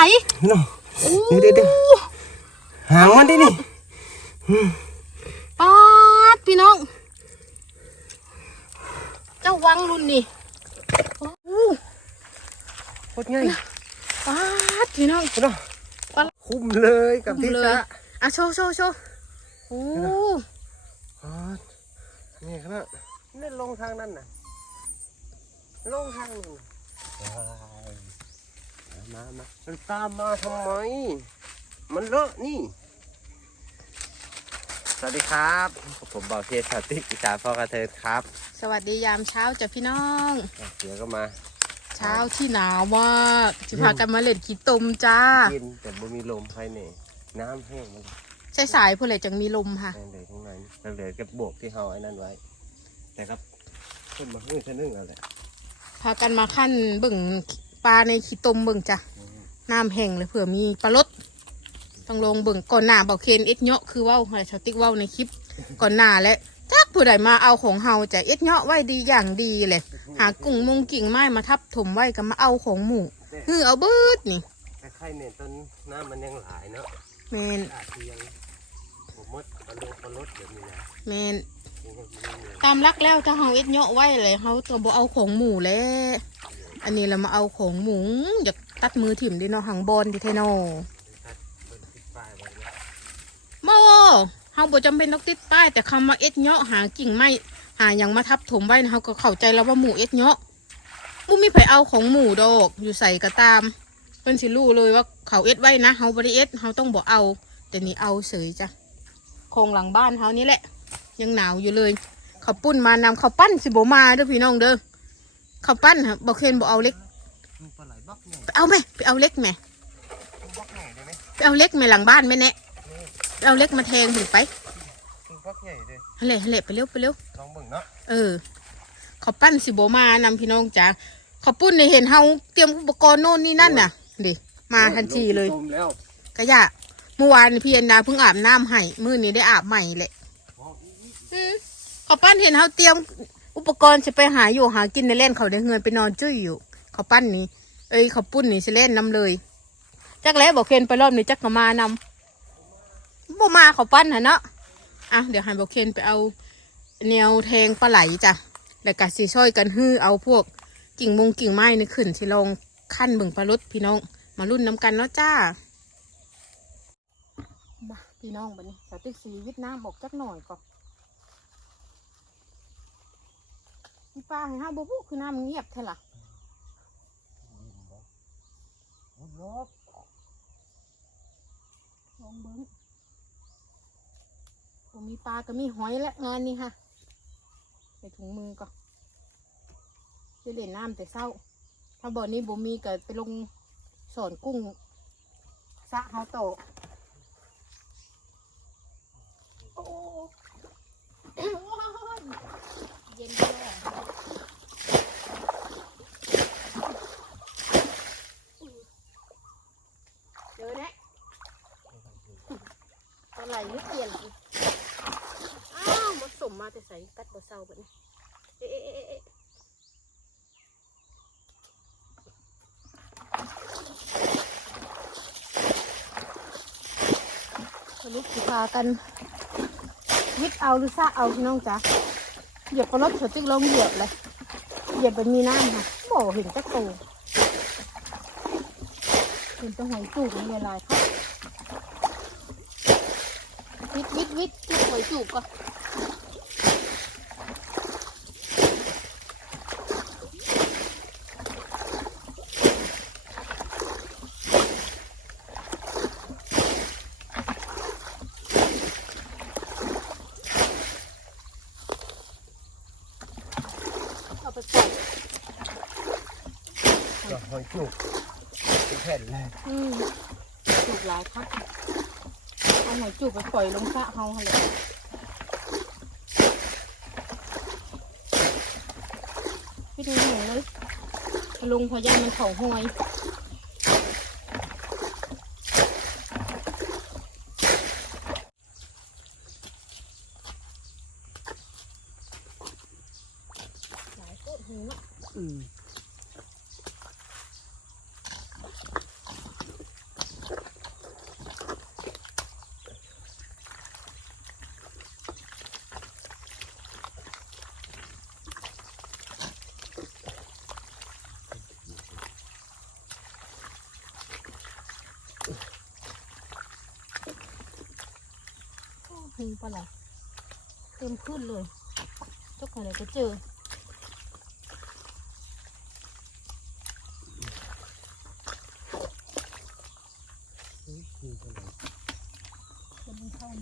ไหลพี่น้องเดี๋ยวเดี๋ยวเดี๋ยวหางมันดินี่ปาดพี่น้อง เจ้าวังรุ่นนี่โอ้โหโคตรง่ายปาดพี่น้องพี่น้องปลาคุ้มเลยกับที่เลสยระอะโชว์โชว์โชว์โอ้อ๋อนี่ขนาดนี่ลงทางนั้นน่ะลงทางนั้นน่ะว้าย มามามันตามมาทำไม มันเลอะนี่ สวัสดีครับผมบอกเทสติกอีสานพ่อกระเทินครับสวัสดียามเช้าจ้ะพี่น้อง เดี๋ยวก็มาเช้าที่หนาวมากที่พากันมาเล่นขี้ตมจ้ากินแต่บ่มีลมภายในน้ำแห้งมันใช้สายผู้ใดจังมีลมค่ะแห้งเลยข้างในแล้วเหลือกับโบกที่เฮาไอ้นั่นไว้ แต่ครับขึ้นมาขึ้นชั้นหนึ่งแล้วแหละพากันมาขั้นเบิ่ง ปลาในขี้ตมเบิ่งจ้ะน้ำแห้งเลยเผื่อมีปลาลดต้องลงเบิ่งก่อนหน้าบอกเคนเอ็ดเนาะคือเว้าอะไรชาวติ๊กเว้าในคลิปก่อนหน้าและจักผู้ใดมาเอาของเฮาจะเอ็ดเนาะไว้ดีอย่างดีเลยหากุ้งมุงกิ่งไม้มาทับถมไว้ก็มาเอาของหมู่ฮือเอาเบิดนี่แต่ไข่เนี่ยต้นน้ำมันยังหลายเนาะแมนอาจจะยังผมมดปลาลงปลาลดเดี๋ยวนี้นะแมนยังไม่มีตามรักแล้วถ้าเฮาเอ็ดเนาะไว้เลยเฮาตัวบ่เอาของหมู่แล้ว อันนี้เรามาเอาของหมูอยากตัดมือถิ่มดิเนาะหังบอลดิเทโน่โมเฮาบ่จำเป็นต้องติดป้าย แต่คำว่าเอ็ดเนาะหากิ่งไม้หาหยังมาทับถมไว้นะเฮาก็เข้าใจแล้วว่าหมูเอ็ดเนาะบ่มีไผเอาของหมูดอก อยู่ใส่ก็ตามเพิ่นสิรู้เลยว่าเขาเอ็ดไว้นะเฮาบ่ได้เอ็ดเฮาต้องบ่เอา แต่นี่เอาเฉยจ้ะโครงหลังบ้านเฮานี่แหละ ยังหนาวอยู่เลยเขาปุ้นมานำเขาปั้นสิบ่มาเด้อพี่น้องเด้อ เขาวปั้นฮะบ่เคนบ่เอาเล็กมีปลาไหลบักใหญ่ไปเอาไหมไปเอาเล็กไหมบักใหญ่ได้ไหมไปเอาเล็กไหมหลังบ้านไหมเนี่ยไปเอาเล็กมาแทงถึงไปมีบักใหญ่เลยฮัลโหลฮัลโหลไปเร็วไปเร็ว ลองเบิ่งเนาะเออ เขาวปั้นสิบ่มานำพี่น้องจ้าเขาวปุ้นในเห็นเฮาเตรียมอุปกรณ์โน่นนี่นั่นน่ะดิมาทันทีเลยลมแล้วกะยะเมื่อวานนี่พี่อันดาเพิ่งอาบน้ำให้มื้อนี้ได้อาบใหม่แหละอ๋ออีกอืมเขาปั้นเห็นเขาเตรียม อุปกรณ์จะไปหาอยู่หากินในเล่นเขาได้เงินไปนอนจุ้ยอยู่ เขาปั้นนี่เอ้ยเขาปุ้นนี่จะเล่นนำเลย จักแล้วบอกเคนไปรอบนี้จักก็มานำบ่มาเขาปั้นหะเนาะอะเดี๋ยวให้บอกเคนไปเอาแนวแทงปลาไหลจ้ะแล้วก็สิช่วยกันฮื้อเอาพวกกิ่งมงกิ่งไม้นี่ขึ้นสิลองขั้นเบิ่งปลาลดพี่น้อง มารุ่นน้ำกันเนาะจ้ามาพี่น้องบัดนี้สติ๊กสีวิทน้ำบอกจักหน่อยก่อน มี ปลาให้ห้าบุบุคือน้ำมันเงียบเท่าล่ะรอบลองเบิ้งผมมีปลาก็มีหอยและงานนี่ค่ะใส่ถุงมือก่อนจะเล่นน้ำแต่เศร้า ถ้าบ่อนี้บ่มีก็ไปลงสอนกุ้งสะเฮาโตโอ้ยเย็นเลยเจอแน่ เปลี่ยนอ้าวมาสมมาแต่ใส่กัดบ่เศร้าแบบนี้เอ๊ะเอ๊ะเอ๊ะเอ๊ะสรุปสิพากันวิทย์เอาหรือซะเอาพี่น้องจ๊ะเหยียบปลาลดสติ๊กลงเหยียบเลยเหยียบแบบมีน้ำค่ะบ่เห็นจักโตเห็นตัวหอยจูบมีลายครับ วิทย์วิทย์วิทย์วิทย์หอยจูบก็เอาไปปล่อยก็หอยจุกเป็นแผ่นเลยอืมจูบหลายครับ เอาหอยจูบไปปล่อยลงสระเฮาหั่นแหละพี่ดูหนูเลยลุงพอยามันเขาห้วยหลายโคตรหิวอะอืม หูปลาไหลเต็มขึ้นเลยทุกคนเลยก็เจอ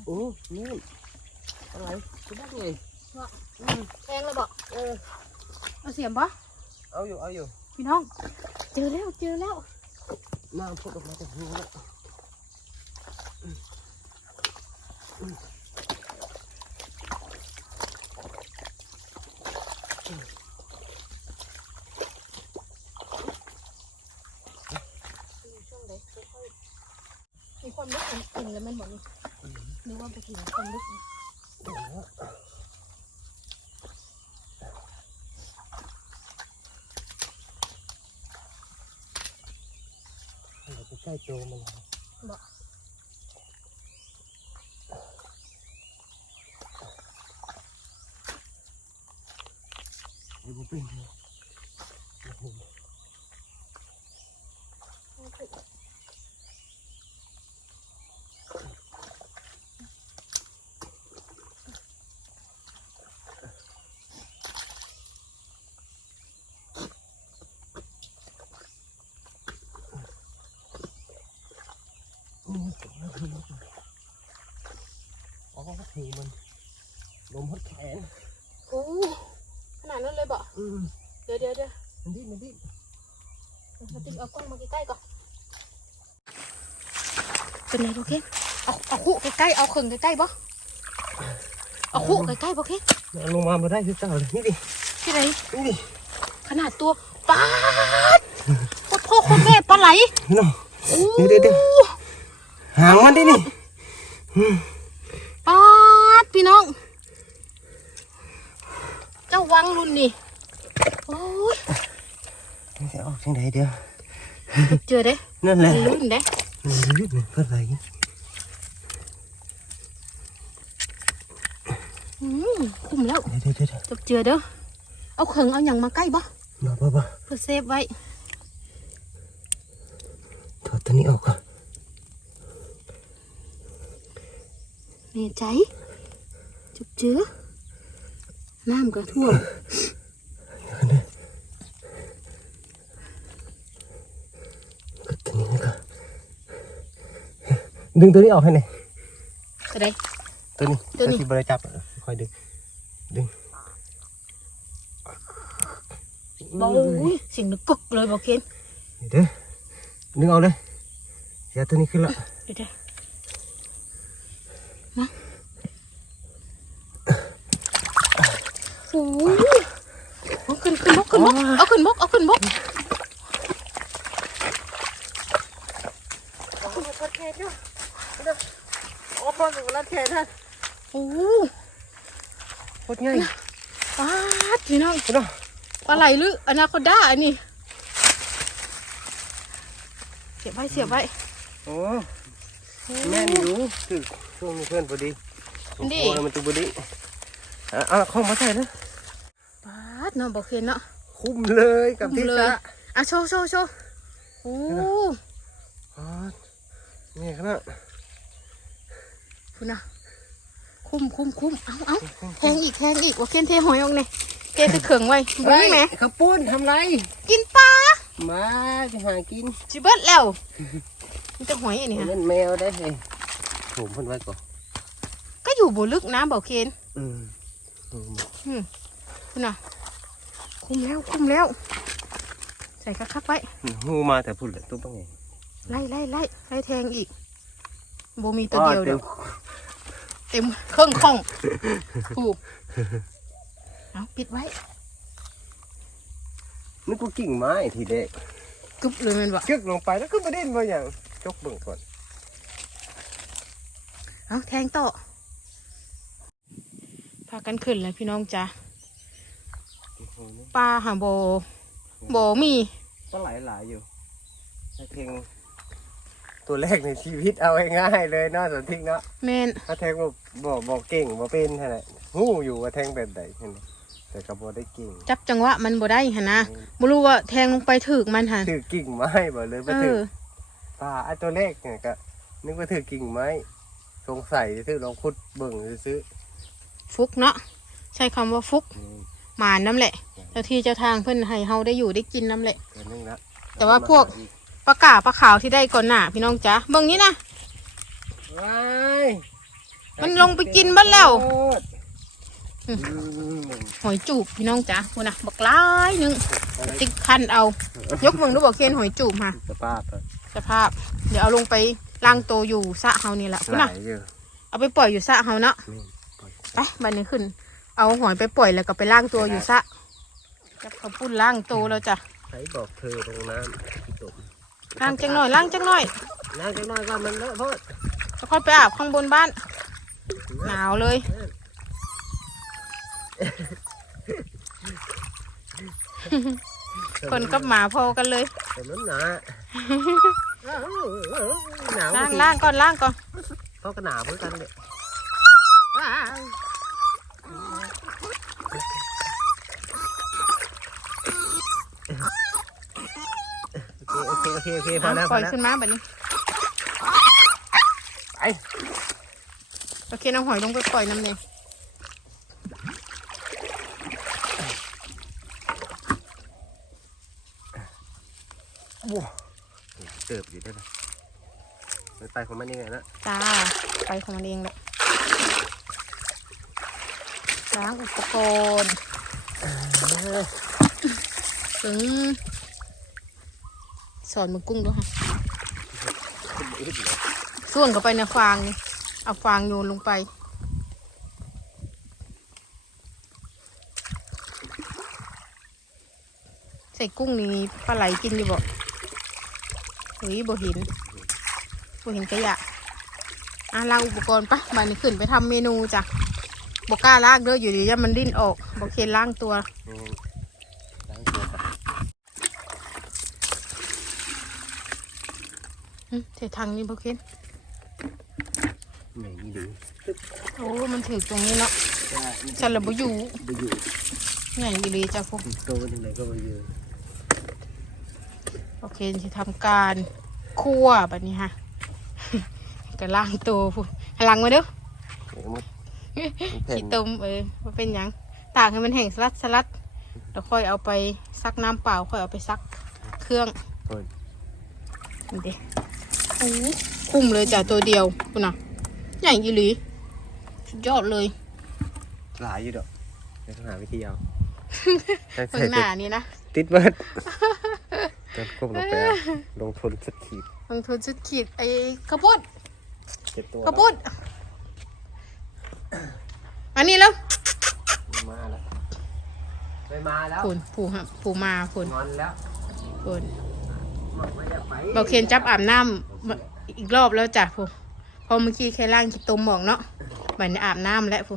โอ้นี่อะไรจะได้ไงแทงแล้วบอกเออเอาเสียมปะเอาอยู่เอาอยู่พี่น้อง เจอแล้วเจอแล้วน้ำพุดออกมาจากหูแล้ว ช่วงไหนค่อยๆมีความลึกถึ งแล้วมันบอกนี่นึกว่าไปถึงความลึกนี่เราไปใกล้ตัวมันบอกไอ้บุเป็น อ๋อถือมันลมพัดแขนโอ้ขนาดนั้นเลยบอกอืมเดี๋ยวเดี๋ยวเดี๋ยวมันดิ้นมันดิ้นมาติ๊กเอากล้องมาใกล้ๆก่อนเป็นไงโอเคเอาเอาคู่ใกล้ๆเอาเข่งใกล้ๆบ่เอาคู่ใกล้ๆบ่เคเอาลงมามาได้ที่เจ้าเลยนี่ดิที่ไหนนี่ดิขนาดตัวปาดโคตรพ่อโคตรแม่ปลาไหลพี่น้องโอ้เดี๋ยวเดี๋ยวเดี๋ยว หางมันดินี่ปาดพี่น้อง เจ้าวังรุ่นนี่โอ้ยมันจะออกทางไหนเดี๋ยวเจอเด้นั่นแหละรุ่นเด้มันยืดมันเพื่ออะไรอืมคุ้มแล้วเดี๋ยวเดี๋ยวเดี๋ยวจบเจอเด้อเอาเข่งเอาอย่างมาใกล้บ่มาบ้าบ้าเพื่อเซฟไว้ถอดตัวนี้ออกก่อน น่ใจจบเจอน้ำก็ท่วมกดตัวนี้แล้วก็ดึงตัวนี้ออกให้หน่อยก็ได้ตัวนี้ตัวนี้ที่บริจับค่อยดึง ดึงบอยเสียงนึกกึกเลยบอกเคนเดี๋ยวดึงเอาเลยเสียตัวนี้ขึ้นละเดี๋ยวเดี๋ยว มาโอ้ยเอาขึ้นขึ้นบกขึ้นบกเอาขึ้นบกเอาขึ้นบกโอ้โหรัดแขนเนาะโอ้พ่อสุรัดแขนท่านโอ้โคตรง่ายปาดพี่น้องเนาะปลาไหลหรืออนาคอนด้าอันนี้เสียบไว้เสียบไว้โอ้ แม่นี่รู้คือช่วงนี้เพื่อนพอดีอันนี้โอ้ยมันตัวพอดีอะอะเข้ามาใส่เลยปาดเนาะบอกเคนเนาะคุ้มเลยกับที่คุ้มเลยซะอะโชว์โชว์โชว์โอ้อ๋อนี่ขนาดคุณน่ะคุ้มคุ้มคุ้มเอาเอาแทงอีกแทงอีกว่าเคนเทหอยออกเนี่ยเกจะเข่งไว้บุ้งไหมข้าวปุ้นทำไร กินปลามาไปหากินจิเบิดแล้ว มันจะหอยอันนี้ฮะเล่นแมวได้เลยผมเพิ่นไว้ก่อนก็อยู่บนลึกน้ำบอกเคนอืมอืมคุณน่ะคุ้มแล้วคุ้มแล้ว ใส่คักๆไว้หูมาแต่พูดเลยตัวเป็นไงไล่ไล่ไล่ไล่แทงอีกโบมีตัวเดียวเดียวเต็มเครื่องข้องถูกเอาปิดไว้นึกว่ากิ่งไม้ทีเด็กกึบเลยแมันบอกจึกลงไปแล้วก็ประเด็นว่าอย่าง จกเบิ่งก่อนเอาแทงต่อพากันขึ้นเลยพี่น้องจ้าปลาหาโบโบมีก็หลายหลายอยู่ถ้าเทงตัวแรกในชีวิตเอาง่ายๆเลยเนาะสนทิงเนาะแมนถ้าแทงบ่บ่บ่เก่งบ่เป็นเท่านั้นหู้อยู่ว่าแทงแบบใดเห็นไหมแต่ก็บ่ได้เก่ง จับจังหวะมันบ่ได้หนนะบ่รู้ว่าแทงลงไปถึกมันหันถือกิ่งไม้บ่เลยเอบ่ถืออ ปลาไอ้ตัวแรกเนี่ยก็นึกว่าถือกิ่งไม้สงสัยซื้อลองคุดเบิ่งซื้อฟุกเนาะใช้คำว่าฟุกอืมหมาน้ำแหละเจ้าที่เจ้าทางเพิ่นให้เฮาได้อยู่ได้กินน้ำแหละเกินนึงละแต่ว่าพวกปลากาปลาขาวที่ได้ก่อนหน้าพี่น้องจ๊ะเบิ่งนี้นะว้ายมันลงไปกินเบิดแล้ว อืม หอยจูบพี่น้องจ๊ะคุณนะบักหลายหนึงติ๊กคันเอา ยกมึงดูบอกเคนหอยจูบมาสภาพอะ สภาพ เดี๋ยวเอาลงไปล้างโตวอยู่สระเฮานี่แหละคุณหนะลายอยู่เอาไปปล่อยอยู่สระเฮาเนาะนี่ปล่อยไปบันนี้ขึ้น เอาหอยไปปล่อยแล้วก็ไปล้างตัวอยู่สระจับข้าวปุ้นล้างโตวแล้วจ้ะใครบอกเธอลงน้ำที่ตกล้างจังหน่อยล้างจังหน่อยล้างจังน้อยก่อนมันเลอะโพดแล้วค่อยไปอาบข้างบนบ้าน หนาวเลย คนกับหมาพอกันเลย แต่มันหนา หนาวล้างล้างก่อนล้างก่อนเพราะก็หนาวเหมือนกันเลยโอเคโอเคโอเคพอแล้วปพล่ออยแล้วขึ้นมาแบบนี้ไปโอเคน้องหอยลงไปปล่อยน้ำเลยว้า เติบอยู่ได้ไหมมันไปของมันยังไงนะจ้าไปของมันเองแหละล้างอุปกรณ์ถึงสอนมือกุ้งด้วยค่ะส่วนเข้าไปในฟางนี่เอาฟางโยนลงไปใส่กุ้งนี่ปลาไหลกินอยู่บ่ เฮ้ยบ่เห็นบ่เห็นกระยะอะล้างอุปกรณ์ปะมานี่ขึ้นไปทำเมนูจ้ะบอกกล้าล้างเด้ออยู่ดีจะมันดิ้นออกบอกเคนล้างตัวอืมล้างตัวก่อนหึเททางนี้บอกเคนไหนนี่ดูโอ้ มันถือตรงนี้เนาะใช่ฉันระบุอยู่ไปอยู่ใหญ่ดีจ้ะพวกโตถึงไหนก็ไปอยู่ โอเคจะทำการคั่วแบบนี้ฮะก็ล้างตัวพูดให้ล้างมาเด้อเดี๋ยวมันมันแผ่นขี้ต้มเออว่าเป็นหยังตากให้มันแห้งสลัดสลัดแล้วค่อยเอาไปซักน้ำเปล่าค่อยเอาไปซักเครื่องเปิดนี่ดิโอ้คุ้มเลยจ้ะตัวเดียวคุณน่ะใหญ่ยี่หลีสุดยอดเลยหลายอยู่ดอกเดี๋ยวต้องหาวิธีเอาเพิ่งหน้านี่นะติดเบิด ต้นก้มลงไปเอาลงทุนสักขีดลงทุนสุดขีดไอ้ข้าวปุ้นเจ็ดตัวข้าวปุ้นอันนี้แล้วมาแล้วไม่มาแล้วผูนผูฮะผูมาผูนงอนแล้วผูนบอกเคนจับอาบน้ำอีกรอบแล้วจ้ะผูพอเมื่อกี้แค่ล่างกินตมบอกเนาะบัดนี้อาบน้ำแล้วผู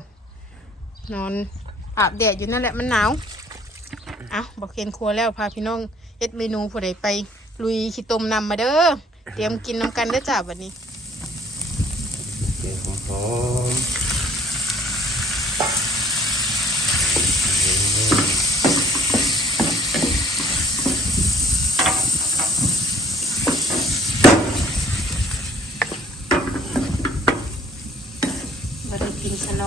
นอนอาบแดดอยู่นั่นแหละมันหนาว เอ้าบอกเคนครัวแล้วพาพี่น้อง เอ็ดเมนูผู้ใดไป ลุยขี้ตมนำมาเด้อเตรียมกินน้ำกันเด้อจ้ะวันนี้เดี๋ยวผมพร้อมมาได้กินชะโน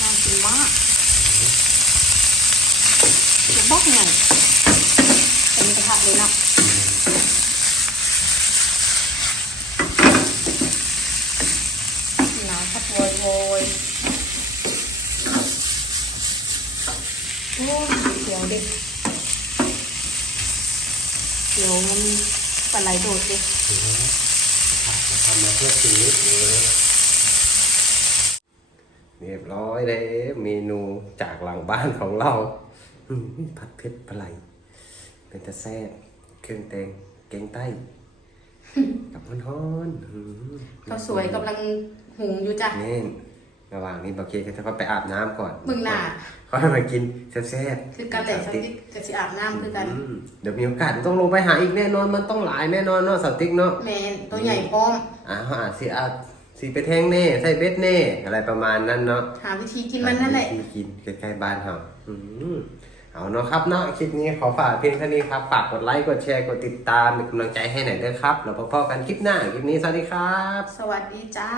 น่ากินมากจะบอกไงเป็นกระทะเลยเนาะหนาวพัดโวยโวย โอ้ยเดี๋ยวดิเดี๋ยวมันปลาไหลโดดดิทำมาเพื่อชีวิตเลยเรียบร้อยเลยเมนูจากหลังบ้านของเราอืมผัดเผ็ดปลาไหลเป็นตะแซ่บเครื่องแตงแกงใต้กับมันฮ้อนๆอืมข้าวสวยกำลังหุงอยู่จ้ะนี่ ระหว่างนี้บอกเคจะเขาไปอาบน้ำก่อนมึงหน้าเขาให้มากินแซ่บๆคือการแต่งสติ๊กจะสิอาบน้ำคือกันอืมเดี๋ยวมีโอกาสต้องลงไปหาอีกแน่นอนมันต้องหลายแน่นอนเนาะสติ๊กเนาะ แมนตัวใหญ่พร้อม อ่าเขาอาจสิอาจสีไปแทงแน่ใส่เบ็ดแน่ อะไรประมาณนั้นเนาะหาวิธีกินมันนั่นแหละ ที่กินใกล้ๆบ้านเราอืมเอาเนาะครับเนาะคลิปนี้ขอฝากเพียงเท่านี้ครับฝากกดไลค์กดแชร์กดติดตามเป็นกำลังใจให้หน่อยด้วยครับแล้วพบกันคลิปหน้าคลิปนี้สวัสดีครับ สวัสดีจ้า